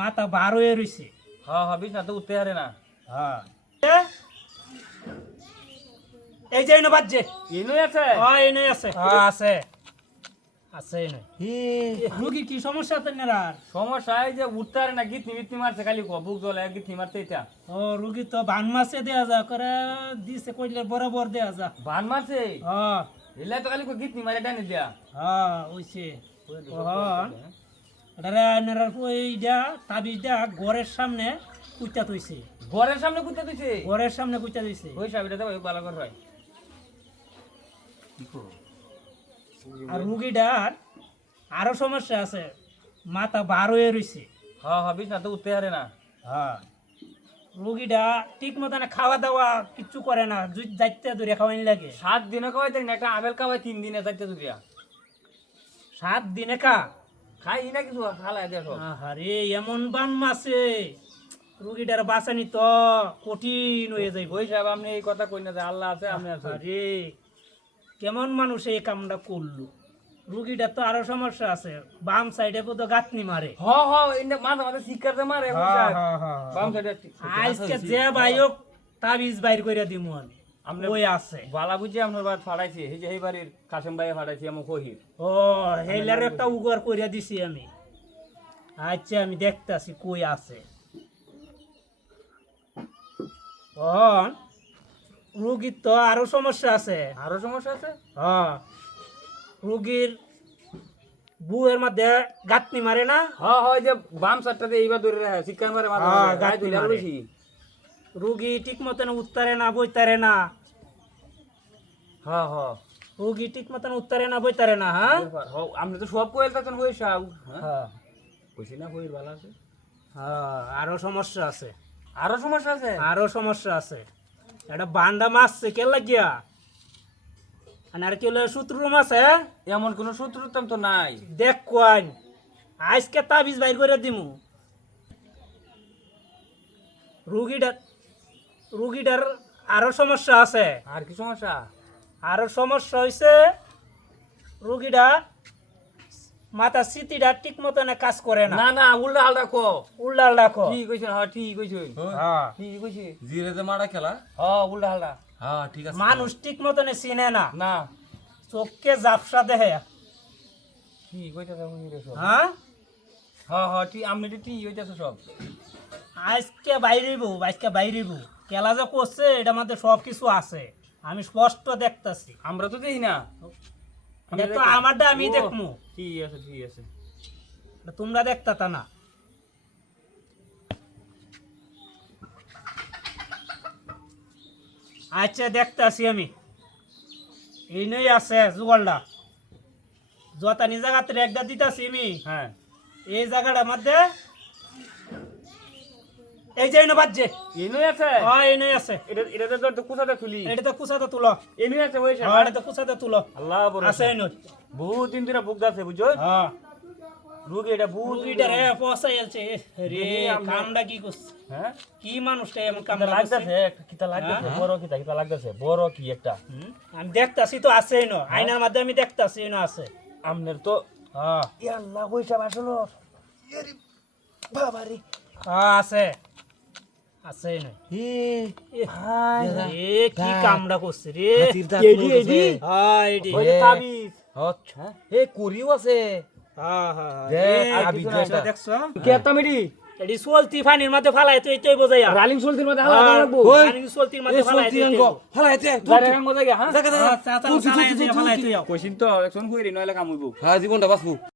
মাথা বার হয়ে রইছে। হ্যাঁ হ্যাঁ বিছনা তো উঠতে পারে না। হ্যাঁ। এই যে এনে বাজছে। আছে? হ্যাঁ এনে আছে। হ্যাঁ আছে। আছে এনে। রুগী কি সমস্যা সমস্যা এই যে উঠতে পারে না মারছে খালি ক বুক জলে গিটনি মারতে এটা। ও রুগী তো বান দেয়া যা করে দিছে কইলে বরাবর দেয়া যা। বান মারছে? হ্যাঁ। এলাই তো খালি গিটনি মারে টানি দিয়া। হ্যাঁ ওইছে। ওহন তাবিজটা ঘরের সামনে কুইতা তুইছে ঘরের সামনে কুত্তে দিছে ঘরের সামনে কুইতা দিছে ওই সাবিটা দেবো ভালো করে হয় আর রুগীটার আরও সমস্যা আছে মাথা বার হয়ে রইছে। হ্যাঁ হ্যাঁ বিছনা তো উঠতে পারে না। হ্যাঁ। রুগীটা ঠিক মতন খাওয়া দাওয়া কিচ্ছু করে না যাইতে দূরে খাওয়ানি লাগে। সাত দিনে খাওয়াই দেন একটা আবেল খাওয়াই তিন দিনে যাইতে দুরিয়া সাত দিনে কা খাই না কিছু দিয়ে সব আরে এমন বান মাসে রুগীটার বাঁচানি তো কঠিন হয়ে যাইব। ওই সাহেব আপনি এই কথা কই না যে আল্লাহ আছে আপনি আছেন আরে কেমন মানুষ এই কামটা করল? রুগীটার তো আরও সমস্যা আছে। বাম সাইডে তো গাঁথনি মারে। হ হ মাঝে মাঝে শিকার মারে। বাম সাইডে আজকে যে বাইক তাবিজ বাইর করে দিমু আমি। আপনি ওই আছে। বালা বুঝি আপনার বাদ ফাড়াইছি এই যে এই বাড়ির কাশেম ভাই ফাড়াইছি আমার কহির। ও হেলার একটা উগার কইরা দিছি আমি। আচ্ছা আমি দেখতাছি কই আছে। ও রুগীর তো আরও সমস্যা আছে। আরও সমস্যা আছে? হ্যাঁ রুগীর বুয়ের মধ্যে গাঁথনি মারে না? হ হ যে বাম সাইডটাতে এইবার ধরে রাখে শিকার মারে মাঝে হ্যাঁ, গায়ে তুলে রুগী ঠিক মতন উত্তারে না বইতারে না। হ্যাঁ হ্যাঁ। রুগী ঠিক মতন উত্তরে না বইতারে না হ্যাঁ? হ, আপনি তো সব কোয়েল সাউ হ্যাঁ? হ্যাঁ। কইছি না হই ভালো আছে? হ্যাঁ, আরও সমস্যা আছে। আরও সমস্যা আছে? আরও সমস্যা আছে। এটা বান্দা মাছছে কে লাগিয়া? আর কি হলো শত্রু মাছ হ্যাঁ? এমন কোন শত্রুতাম তো নাই। দেখ কোয়ান আজকে তাবিজ বাইর করে দিমু। রুগীটার রুগীটার আরও সমস্যা আছে। আর কি সমস্যা? আরও সমস্যা হয়েছে রুগীটা মাথা স্মৃতিটা ঠিক মতন কাজ করে না। না না উল্টা আলটা কো। উল্টা রাখো ঠিক কইছেন হ্যাঁ ঠিক কইছেন হ্যাঁ। ঠিক কইছি জিরে মারা খেলা? হ্যাঁ উল্টা আলটা হ্যাঁ ঠিক আছে। মানুষ ঠিক মতনে চিনে না। না। চোখকে জাপসা দেহে। ঠিক কইতাছে উনি রে সব হ্যাঁ? হ্যাঁ হ্যাঁ ঠিক তো ঠিক হইতাছে সব। আজকে বাইরেব আজকে বাইরেব কেলা যে করছে এটা মধ্যে সব কিছু আছে। আমি স্পষ্ট দেখতাছি। আমরা তো দেখি না। তো আমারটা আমি ও, দেখমু। ঠিক আছে ঠিক আছে। তোমরা দেখতা তা না। আচ্ছা দেখতাছি আমি। এই নই আছে যুগলটা যতা নি জায়গাতে একটা দিতাছি আমি। হ্যাঁ। এই জায়গাটার মধ্যে এই যে এনে বাজছে এনুই আছে? হ্যাঁ এই আছে। এটা এটাতে তো- খুলি। এটা তো কুসাতে তুলো। এনুই আছে ওই হ্যাঁ এটা তো কুসাতে তুলো। আল্লাহ বড় আছে এই নই বহুত দিন ধরে বুক আছে বুঝছ? হ্যাঁ। রোগ এটা বহুত রুগীটা রে পয়সাই আছে। রে কামটা কি করছে? হ্যাঁ? কি মানুষটা এমন কামটা লাগতেছে? কিতা লাগতেছে? হ্যাঁ? বড় কিতা কিতা লাগতেছে? বড় কি একটা? আমি দেখতাছি তো আছে এনো। আয়নার মধ্যে আমি দেখতাছি এনো আছে। আমনের তো হ্যাঁ। আল্লাহ কইসা আসলো বাবারে। হ্যাঁ আছে। আছে। এনো হে এ রে কি কামটা করছে রে? এডি, এডি? হ্যাঁ এডি। ওই তাবিজ। আচ্ছা। হে করিও আছে। হ্যাঁ হ্যাঁ হ্যাঁ। আর কিছু বিদ্যা না, এটা। দেখছ? কেতা মেডি এডি চলতি ফানির মধ্যে ফালাই তো এইটাই বোঝাইয়া রালিং চলতির মধ্যে হালা ওই, রানিং চলতির এ মধ্যে ফালাই সত্যি তো অঙ্ক এইটাই হালা এতে গাড়ি রঙ মজা গিয়া হ্যাঁ? জায়গা জায়গা হ্যাঁ, চাচা চালাই দিয়ে ফালাই তো কইছিন তো একজন কইরি নইলে কাম হইব হ্যাঁ জীবনটা বাঁচবো।